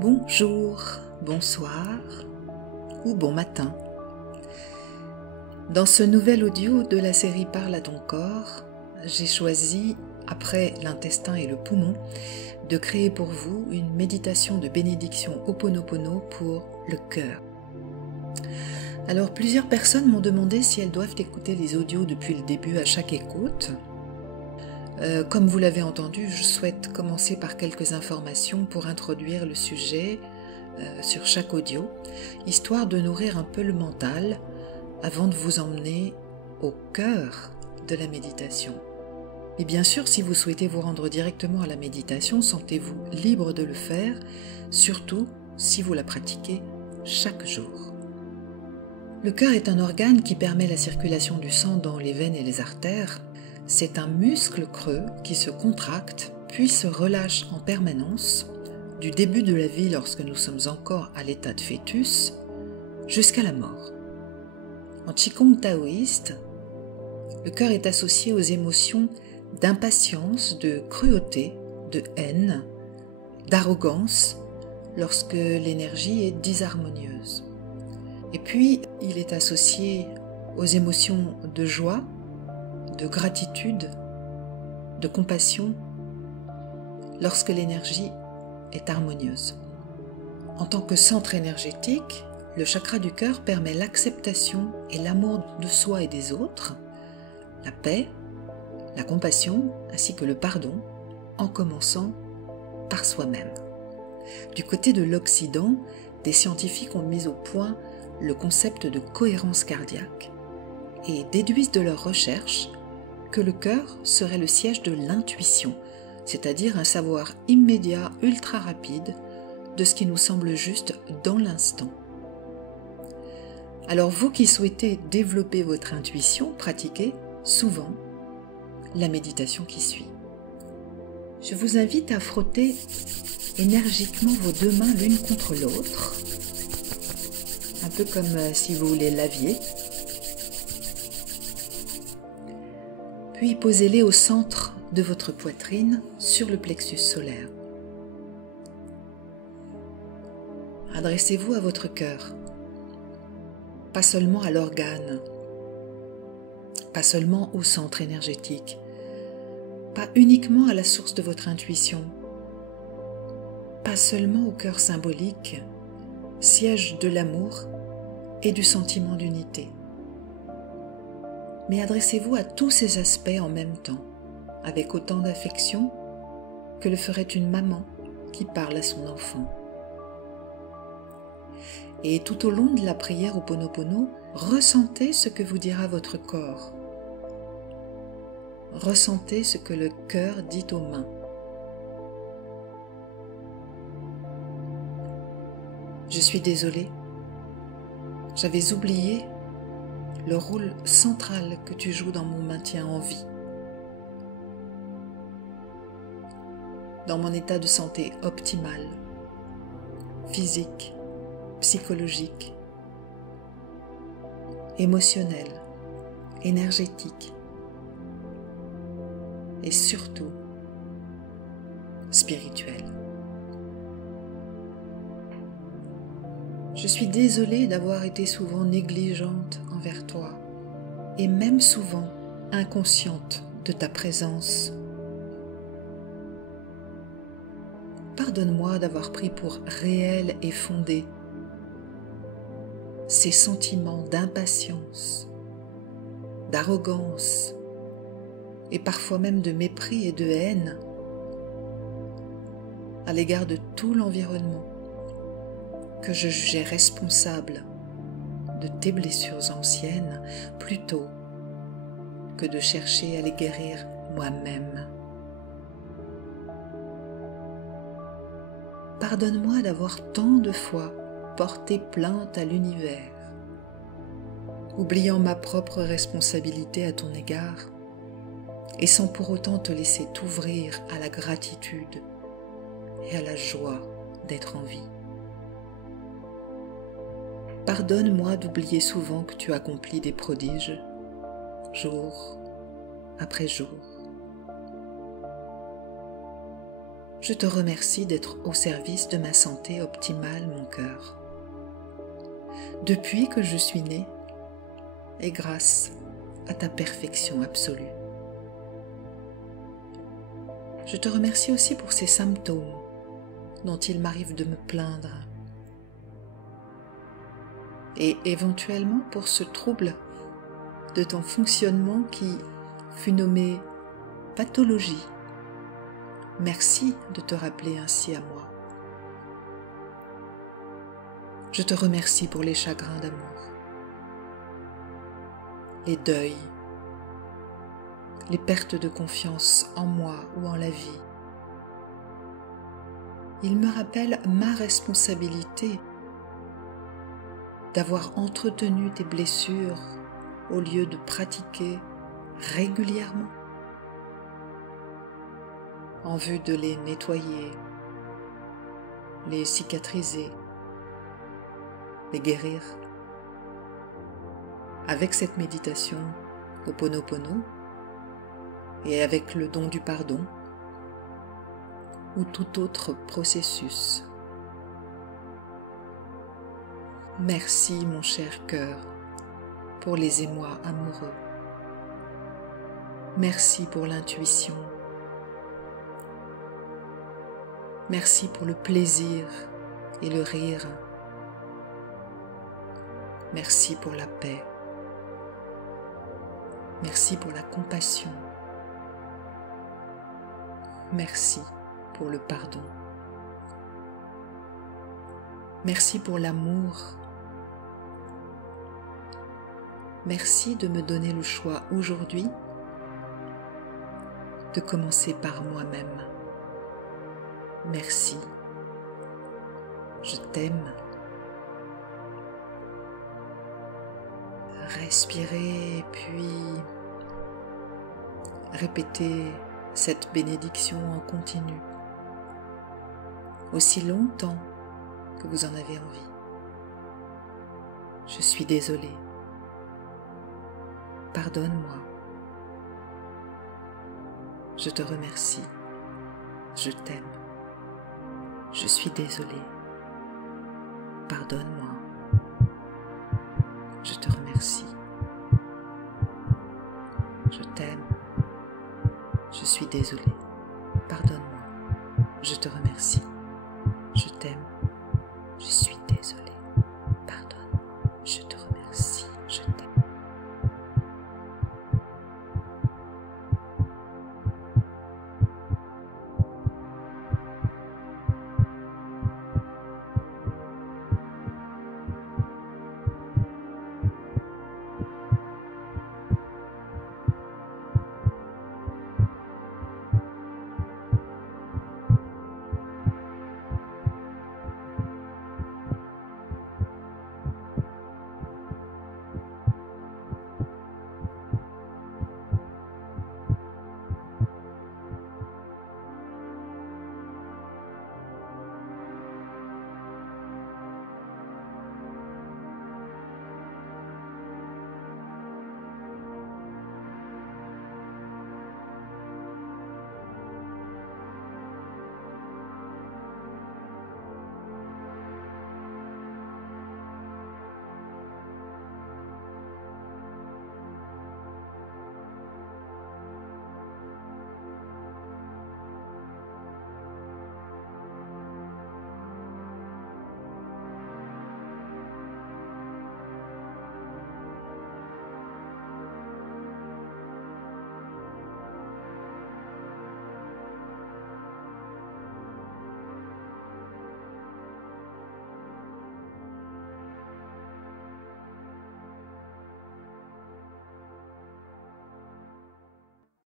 Bonjour, bonsoir ou bon matin. Dans ce nouvel audio de la série Parle à ton corps, j'ai choisi, après l'intestin et le poumon, de créer pour vous une méditation de bénédiction Ho'oponopono pour le cœur. Alors plusieurs personnes m'ont demandé si elles doivent écouter les audios depuis le début à chaque écoute. Comme vous l'avez entendu, je souhaite commencer par quelques informations pour introduire le sujet sur chaque audio, histoire de nourrir un peu le mental avant de vous emmener au cœur de la méditation. Et bien sûr, si vous souhaitez vous rendre directement à la méditation, sentez-vous libre de le faire, surtout si vous la pratiquez chaque jour. Le cœur est un organe qui permet la circulation du sang dans les veines et les artères. C'est un muscle creux qui se contracte puis se relâche en permanence, du début de la vie lorsque nous sommes encore à l'état de fœtus, jusqu'à la mort. En Qigong taoïste, le cœur est associé aux émotions d'impatience, de cruauté, de haine, d'arrogance, lorsque l'énergie est disharmonieuse. Et puis, il est associé aux émotions de joie, de gratitude, de compassion, lorsque l'énergie est harmonieuse. En tant que centre énergétique, le chakra du cœur permet l'acceptation et l'amour de soi et des autres, la paix, la compassion ainsi que le pardon, en commençant par soi-même. Du côté de l'Occident, des scientifiques ont mis au point le concept de cohérence cardiaque et déduisent de leurs recherches que le cœur serait le siège de l'intuition, c'est-à-dire un savoir immédiat, ultra rapide, de ce qui nous semble juste dans l'instant. Alors vous qui souhaitez développer votre intuition, pratiquez souvent la méditation qui suit. Je vous invite à frotter énergiquement vos deux mains l'une contre l'autre, un peu comme si vous les laviez. Puis posez-les au centre de votre poitrine, sur le plexus solaire. Adressez-vous à votre cœur, pas seulement à l'organe, pas seulement au centre énergétique, pas uniquement à la source de votre intuition, pas seulement au cœur symbolique, siège de l'amour et du sentiment d'unité. Mais adressez-vous à tous ces aspects en même temps, avec autant d'affection que le ferait une maman qui parle à son enfant. Et tout au long de la prière Ho'oponopono, ressentez ce que vous dira votre corps. Ressentez ce que le cœur dit aux mains. Je suis désolée, j'avais oublié le rôle central que tu joues dans mon maintien en vie, dans mon état de santé optimal, physique, psychologique, émotionnel, énergétique et surtout spirituel. Je suis désolée d'avoir été souvent négligente envers toi et même souvent inconsciente de ta présence. Pardonne-moi d'avoir pris pour réel et fondé ces sentiments d'impatience, d'arrogance et parfois même de mépris et de haine à l'égard de tout l'environnement que je jugeais responsable de tes blessures anciennes plutôt que de chercher à les guérir moi-même. Pardonne-moi d'avoir tant de fois porté plainte à l'univers, oubliant ma propre responsabilité à ton égard et sans pour autant te laisser t'ouvrir à la gratitude et à la joie d'être en vie. Pardonne-moi d'oublier souvent que tu accomplis des prodiges, jour après jour. Je te remercie d'être au service de ma santé optimale, mon cœur. Depuis que je suis née, et grâce à ta perfection absolue. Je te remercie aussi pour ces symptômes dont il m'arrive de me plaindre et éventuellement pour ce trouble de ton fonctionnement qui fut nommé pathologie. Merci de te rappeler ainsi à moi. Je te remercie pour les chagrins d'amour, les deuils, les pertes de confiance en moi ou en la vie. Il me rappelle ma responsabilité d'avoir entretenu tes blessures au lieu de pratiquer régulièrement en vue de les nettoyer, les cicatriser, les guérir. Avec cette méditation Ho'oponopono et avec le don du pardon ou tout autre processus. Merci mon cher cœur pour les émois amoureux. Merci pour l'intuition. Merci pour le plaisir et le rire. Merci pour la paix. Merci pour la compassion. Merci pour le pardon. Merci pour l'amour. Merci de me donner le choix aujourd'hui de commencer par moi-même. Merci. Je t'aime. Respirez puis répétez cette bénédiction en continu, aussi longtemps que vous en avez envie. Je suis désolée. Pardonne-moi. Je te remercie. Je t'aime. Je suis désolée. Pardonne-moi. Je te remercie. Je t'aime. Je suis désolée. Pardonne-moi. Je te remercie. Je t'aime.